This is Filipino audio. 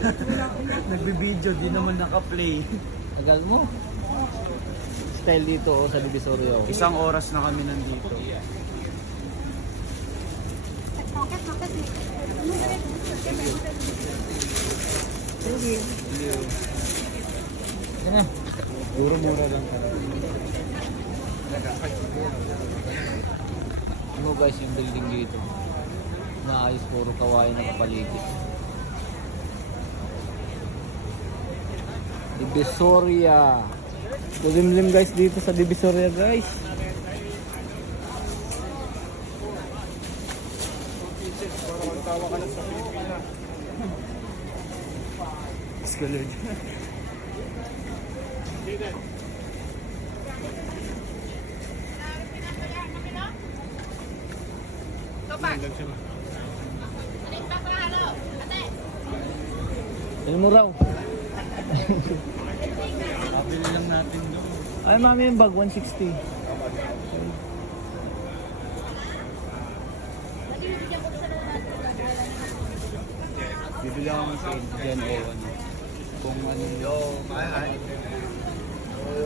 Nagbibideo, di naman naka-play. Tagal mo. Style dito oh, sa Divisoria. Oh. 1 oras na kami nandito. Yan na. Puro mura lang talaga. Ano guys yung building dito? Naayos, puro kawain na kapaligid. Divisoria. Kulimlim guys dito sa Divisoria guys. Scholar. Ano mo raw? Pabili lang natin doon. Ay mami yung bag 160. Bibili ako ng paint dyan o ano. Kung ano.